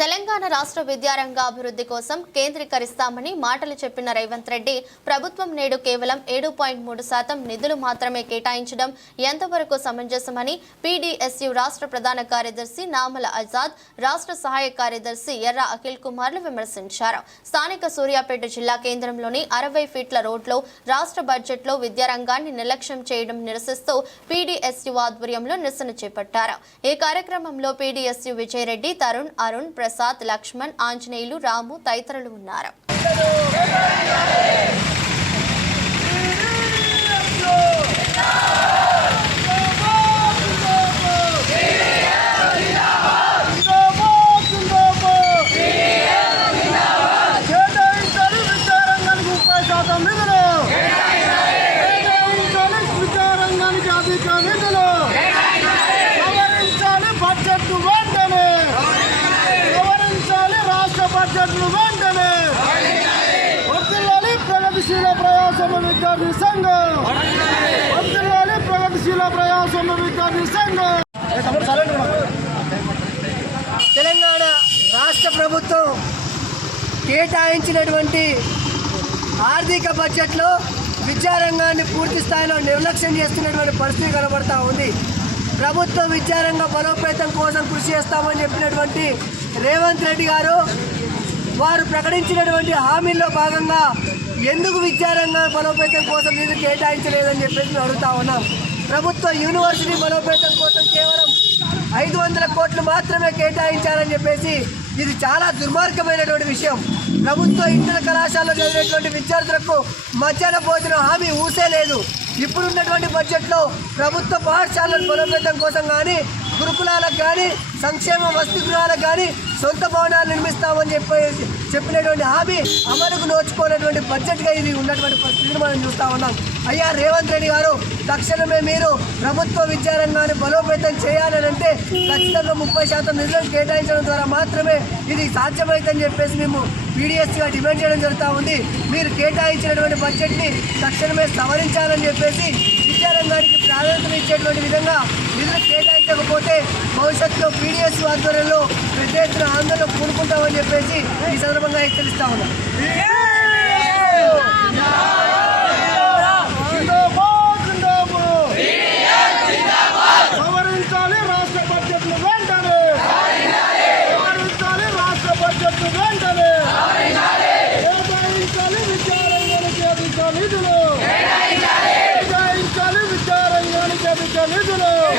తెలంగాణ రాష్ట్ర విద్యారంగ అభివృద్ధి కోసం కేంద్రీకరిస్తామని మాటలు చెప్పిన రేవంత్ రెడ్డి ప్రభుత్వం నేడు కేవలం ఏడు పాయింట్ మూడు శాతం నిధులు మాత్రమే కేటాయించడం ఎంతవరకు సమంజసమని పీడీఎస్యు రాష్ట్ర ప్రధాన కార్యదర్శి నామల ఆజాద్ రాష్ట్ర సహాయ కార్యదర్శి ఎర్ర అఖిల్ కుమార్లు విమర్శించారు. స్థానిక సూర్యాపేట జిల్లా కేంద్రంలోని అరవై ఫీట్ల రోడ్లో రాష్ట్ర బడ్జెట్లో విద్యారంగాన్ని నిర్లక్ష్యం చేయడం నిరసిస్తూ పీడీఎస్యు ఆధ్వర్యంలో నిరసన చేపట్టారు. ఈ కార్యక్రమంలో పీడీఎస్యు విజయరెడ్డి తరుణ్ అరుణ్ ప్రసాద్ లక్ష్మణ్ ఆంజనేయులు రాము తదితరులు ఉన్నారు కేటాయించాలి విద్యారంగానికి ముప్పై శాతం నిధులు కేటాయించాలి విద్యారంగానికి అధిక నిధులు సవరించాలి బడ్జెట్ వెంటనే సవరించాలి రాష్ట్ర వెంటనే. వర్తిల్లాలి ప్రగతిశీల ప్రయాసం విద్యార్థి సంఘం. వర్తిల్లాలి ప్రగతిశీల ప్రయాసం విద్యార్థి సంఘం. తెలంగాణ రాష్ట్ర ప్రభుత్వం కేటాయించినటువంటి ఆర్థిక బడ్జెట్లో విద్యారంగాన్ని పూర్తి స్థాయిలో నిర్లక్ష్యం చేస్తున్నటువంటి పరిస్థితి కనబడతా ఉంది. ప్రభుత్వ విద్యారంగ బలోపేతం కోసం కృషి చేస్తామని చెప్పినటువంటి రేవంత్ రెడ్డి గారు వారు ప్రకటించినటువంటి హామీల్లో భాగంగా ఎందుకు విద్యారంగ బలోపేతం కోసం నిధులు కేటాయించలేదని చెప్పేసి అడుగుతా ఉన్నాం. ప్రభుత్వ యూనివర్సిటీ బలోపేతం కోసం కేవలం ఐదు వందల కోట్లు మాత్రమే కేటాయించాలని చెప్పేసి ఇది చాలా దుర్మార్గమైనటువంటి విషయం. ప్రభుత్వ ఇంటర్ కళాశాలలో చదివేటువంటి విద్యార్థులకు మధ్యాహ్న భోజనం హామీ ఊసే లేదు ఇప్పుడున్నటువంటి బడ్జెట్లో ప్రభుత్వ పాఠశాలల బలోపేతం కోసం కానీ గురుకులాలకు కానీ సంక్షేమ వసతి గృహాలకు కానీ సొంత భవనాలు నిర్మిస్తామని చెప్పి చెప్పినటువంటి హామీ అమలుకు నోచుకోనటువంటి బడ్జెట్గా ఇది ఉన్నటువంటి పరిస్థితిని మనం చూస్తా ఉన్నాం. అయ్యా రేవంత్ రెడ్డి గారు తక్షణమే మీరు ప్రభుత్వ విద్యారంగాన్ని బలోపేతం చేయాలని అంటే ఖచ్చితంగా ముప్పై శాతం నిధులను కేటాయించడం ద్వారా మాత్రమే ఇది సాధ్యమవుతుందని చెప్పేసి మేము పీడిఎస్గా డిమాండ్ చేయడం జరుగుతూ ఉంది. మీరు కేటాయించినటువంటి బడ్జెట్ని తక్షణమే సవరించాలని చెప్పేసి విద్యారంగానికి ప్రాధాన్యత ఇచ్చేటువంటి విధంగా నిధులు కేటాయించకపోతే భవిష్యత్తులో పీడిఎస్ ఆధ్వర్యంలో పెద్ద ఎత్తున ఆందోళన కూడుకుంటామని చెప్పేసి ఈ సందర్భంగా హెచ్చరిస్తా ఉన్నాం. じゃねえだろ